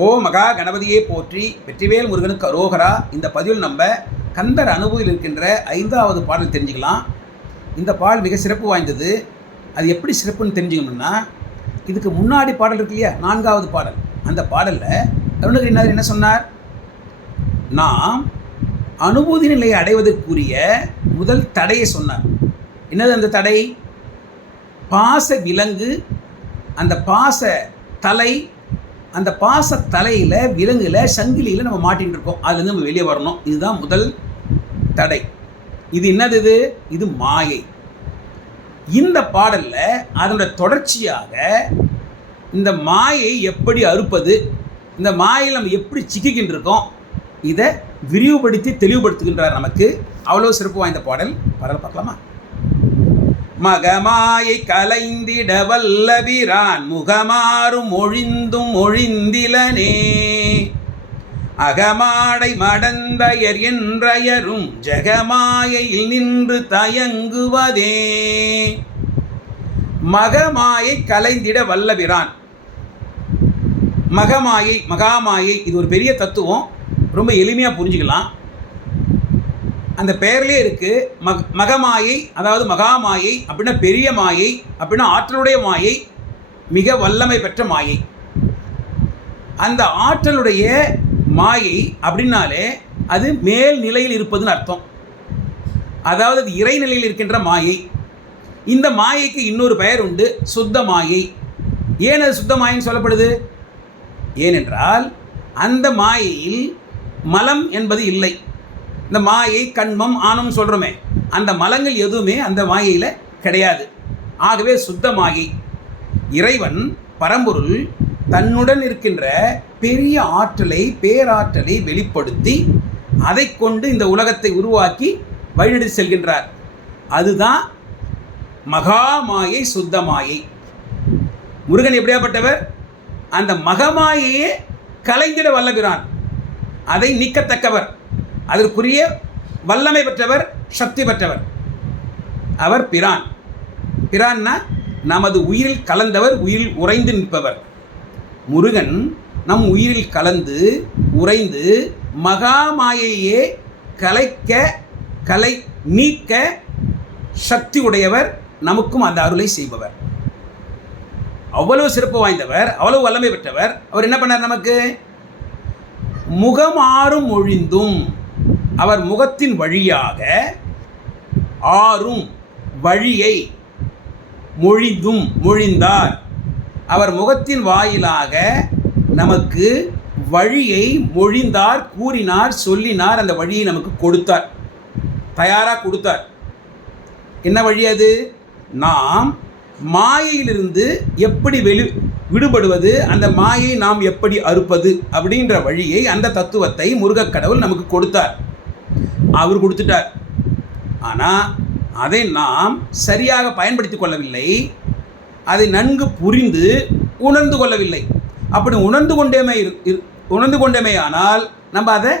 ஓ மகா கணபதியே போற்றி, வெற்றிவேல் முருகனுக்கு அரோகரா. இந்த பதிவில் நம்ம கந்தர் அனுபூதியில் இருக்கின்ற 5வது பாடல் தெரிஞ்சுக்கலாம். இந்த பாடல் மிக சிறப்பு வாய்ந்தது. அது எப்படி சிறப்புன்னு தெரிஞ்சுக்கணும்னா, இதுக்கு முன்னாடி பாடல் இருக்கு இல்லையா, 4வது பாடல். அந்த பாடலில் அருணகிரிநாதர் என்ன சொன்னார்? நாம் அனுபூதி நிலையை அடைவதற்குரிய முதல் தடையை சொன்னார். என்னது அந்த தடை? பாச விலங்கு, அந்த பாச தலை, அந்த பாச தலையில் விலங்குல சங்கிலியில் நம்ம மாட்டிகிட்டு இருக்கோம். அதுலேருந்து நம்ம வெளியே வரணும். இதுதான் முதல் தடை. இது என்னது? இது மாயை. இந்த பாடலில் அதனுடைய தொடர்ச்சியாக இந்த மாயை எப்படி அறுப்பது, இந்த மாயை நம்ம எப்படி சிக்கிக்கிட்டு இருக்கோம், இதை விரிவுபடுத்தி தெளிவுபடுத்துகின்றார் நமக்கு. அவ்வளோ சிறப்பு வாய்ந்த பாடல். பார்க்கலாமா? மகமாயை கலைந்திட வல்லபிரான் முகமாறும் ஒழிந்தும் ஒழிந்திலனே, அகமாடை மடந்தையர் என்றயரும் ஜெகமாயையில் நின்று தயங்குவதே. மகமாயை கலைந்திட வல்லபிரான். மகமாயை, மகாமாயை, இது ஒரு பெரிய தத்துவம். ரொம்ப எளிமையாக புரிஞ்சுக்கலாம். அந்த பெயர்லேயே இருக்குது. மகமாயை, அதாவது மகாமாயை அப்படின்னா பெரிய மாயை, அப்படின்னா ஆற்றலுடைய மாயை, மிக வல்லமை பெற்ற மாயை. அந்த ஆற்றலுடைய மாயை அப்படின்னாலே அது மேல் நிலையில் இருப்பதுன்னு அர்த்தம். அதாவது அது இறைநிலையில் இருக்கின்ற மாயை. இந்த மாயைக்கு இன்னொரு பெயர் உண்டு, சுத்த மாயை. ஏன் அது சுத்த மாயைன்னு சொல்லப்படுது? ஏனென்றால் அந்த மாயையில் மலம் என்பது இல்லை. இந்த மாயை, கண்மம், ஆணவம் சொல்கிறோமே, அந்த மலங்கள் எதுவுமே அந்த மாயையில் கிடையாது. ஆகவே சுத்த மாயை. இறைவன் பரம்பொருள் தன்னுடன் இருக்கின்ற பெரிய ஆற்றலை, பேராற்றலை வெளிப்படுத்தி அதை கொண்டு இந்த உலகத்தை உருவாக்கி வழிநடத்தி செல்கின்றார். அதுதான் மகாமாயை, சுத்த மாயை. முருகன் எப்படியாப்பட்டவர்? அந்த மகமாயையே கலைந்திட வல்லபிரான், அதை நீக்கத்தக்கவர், அதற்குரிய வல்லமை பெற்றவர், சக்தி பெற்றவர். அவர் பிரான். பிரான்னா நமது உயிரில் கலந்தவர், உயிரில் உறைந்து நிற்பவர். முருகன் நம் உயிரில் கலந்து உறைந்து மகாமாயையே நீக்க சக்தி உடையவர், நமக்கும் அந்த அருளை செய்பவர். அவ்வளவு சிறப்பு வாய்ந்தவர், அவ்வளவு வல்லமை பெற்றவர். அவர் என்ன பண்ணார் நமக்கு? முகமாறும் ஒழிந்தும், அவர் முகத்தின் வழியாக ஆறும் வழியை மொழிந்தார். அவர் முகத்தின் வாயிலாக நமக்கு வழியை மொழிந்தார், கூறினார், சொல்லினார். அந்த வழியை நமக்கு கொடுத்தார், தயாராக கொடுத்தார். என்ன வழி அது? நாம் மாயையிலிருந்து எப்படி விடுபடுவது, அந்த மாயை நாம் எப்படி அறுப்பது அப்படின்ற வழியை, அந்த தத்துவத்தை முருகக் கடவுள் நமக்கு கொடுத்தார். அவர் கொடுத்துட்டார். ஆனால் அதை நாம் சரியாக பயன்படுத்தி கொள்ளவில்லை. அதை நன்கு புரிந்து உணர்ந்து கொள்ளவில்லை. அப்படி உணர்ந்து கொண்டேமே ஆனால் நம்ம அதை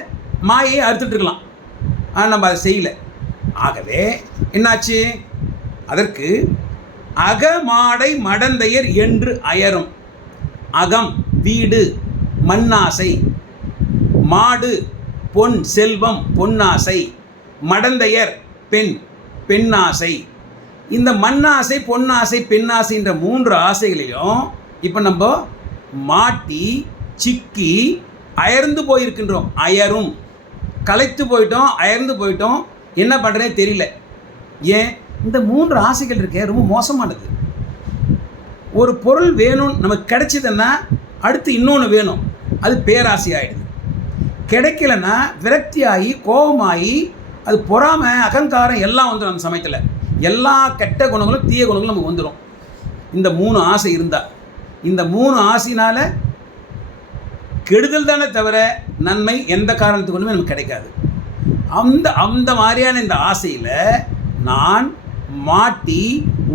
மாயை அறுத்துட்டுருக்கலாம். ஆனால் நம்ம அதை செய்யலை. ஆகவே என்னாச்சு? அதற்கு அகமாடை மடந்தையர் என்று அயரும். அகம் வீடு, மண்ணாசை. மாடு பொன், செல்வம், பொன்னாசை. மடந்தையர் பெண், பெண்ணாசை. இந்த மண்ணாசை, பொன்னாசை, பெண்ணாசைன்ற 3 ஆசைகளையும் இப்போ நம்ம மாட்டி சிக்கி அயர்ந்து போயிருக்கின்றோம். அயரும், களைத்து போயிட்டோம், அயர்ந்து போயிட்டோம். என்ன பண்ணுறேனே தெரியல. ஏன்? இந்த 3 ஆசைகள் இருக்க ரொம்ப மோசமானது. ஒரு பொருள் வேணும், நமக்கு கிடைச்சதுன்னா அடுத்து இன்னொன்று வேணும், அது பேராசை ஆகிடுது. கிடைக்கலன்னா விரக்தியாகி, கோபமாகி, அது பொறாமை, அகங்காரம் எல்லாம் வந்துடும். அந்த சமயத்தில் எல்லா கெட்ட குணங்களும், தீய குணங்களும் நமக்கு வந்துடும். இந்த 3 ஆசை இருந்தால், இந்த 3 ஆசையினால் கெடுதல் தானே தவிர நன்மை எந்த காரணத்துக்கு ஒன்றுமே நமக்கு கிடைக்காது. அந்த மாதிரியான இந்த ஆசையில் நான் மாட்டி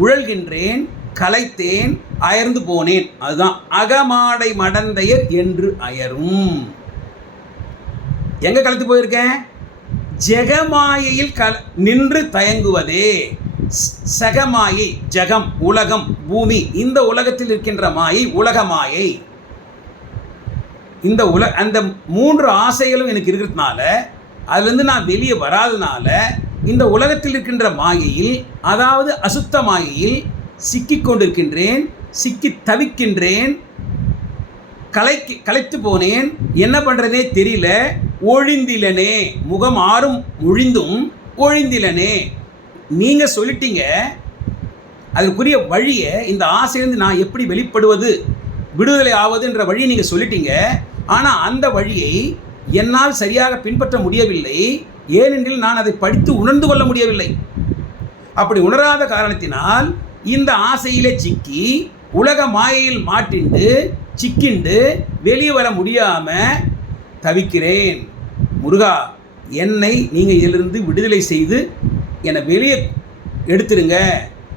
உழல்கின்றேன், கலைத்தேன், அயர்ந்து போனேன். அதுதான் அகமாடை மடந்தையர் என்று அயரும். எங்கே கலைத்து போயிருக்கேன்? ஜெகமாயையில் நின்று தயங்குவதே. சகமாயை, ஜகம், உலகம், பூமி, இந்த உலகத்தில் இருக்கின்ற மாயை உலக மாயை. இந்த அந்த 3 ஆசைகளும் எனக்கு இருக்கிறதுனால, அதுலேருந்து நான் வெளியே வராதனால, இந்த உலகத்தில் இருக்கின்ற மாயையில், அதாவது அசுத்த மாயையில் சிக்கிக் கொண்டிருக்கின்றேன், சிக்கி தவிக்கின்றேன், களைத்து போனேன், என்ன பண்ணுறதே தெரியல, ஒழிந்திலனே, முகம் ஆறும் ஒழிந்தும் ஒழிந்திலனே. நீங்கள் சொல்லிட்டீங்க அதற்குரிய வழியை, இந்த ஆசையிலிருந்து நான் எப்படி வெளிப்படுவது, விடுதலை ஆவதுன்ற வழியை நீங்கள் சொல்லிட்டீங்க. ஆனால் அந்த வழியை என்னால் சரியாக பின்பற்ற முடியவில்லை. ஏனென்றில் நான் அதை படித்து உணர்ந்து கொள்ள முடியவில்லை. அப்படி உணராத காரணத்தினால் இந்த ஆசையிலே சிக்கி உலக மாயையில் மாட்டிண்டு சிக்கிண்டு வெளியே வர முடியாமல் தவிக்கிறேன். முருகா, என்னை நீங்கள் இதிலிருந்து விடுதலை செய்து என்னை வெளியே எடுத்துருங்க,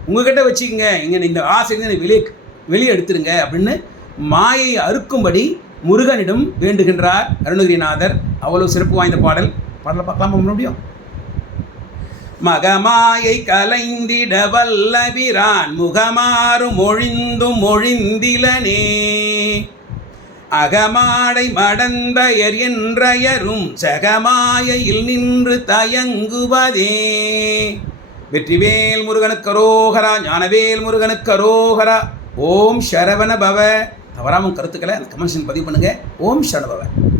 உங்ககிட்ட வச்சுக்கோங்க, இங்கே இந்த ஆசையிலிருந்து என்னை வெளியே எடுத்துருங்க அப்படின்னு மாயை அறுக்கும்படி முருகனிடம் வேண்டுகின்றார் அருணகிரிநாதர். அவ்வளவு சிறப்பு வாய்ந்த பாடல். பாடலை பார்க்கலாமா முடியும்? மகமாயை கலைந்திட வல்லபிரான் முகமாறும் ஒழிந்தும் ஒழிந்திலனே, அகமாடை மடந்தயர் என்றயரும் சகமாயையில் நின்று தயங்குவதே. வெற்றிவேல் முருகனுக்கு அரோகரா, ஞானவேல் முருகனுக்கு அரோகரா. ஓம் சரவண பவ. தவறாமல் கருத்துக்களை அந்த கமெண்ட்ஸில் பதிவு பண்ணுங்கள். ஓம் சரவண பவ.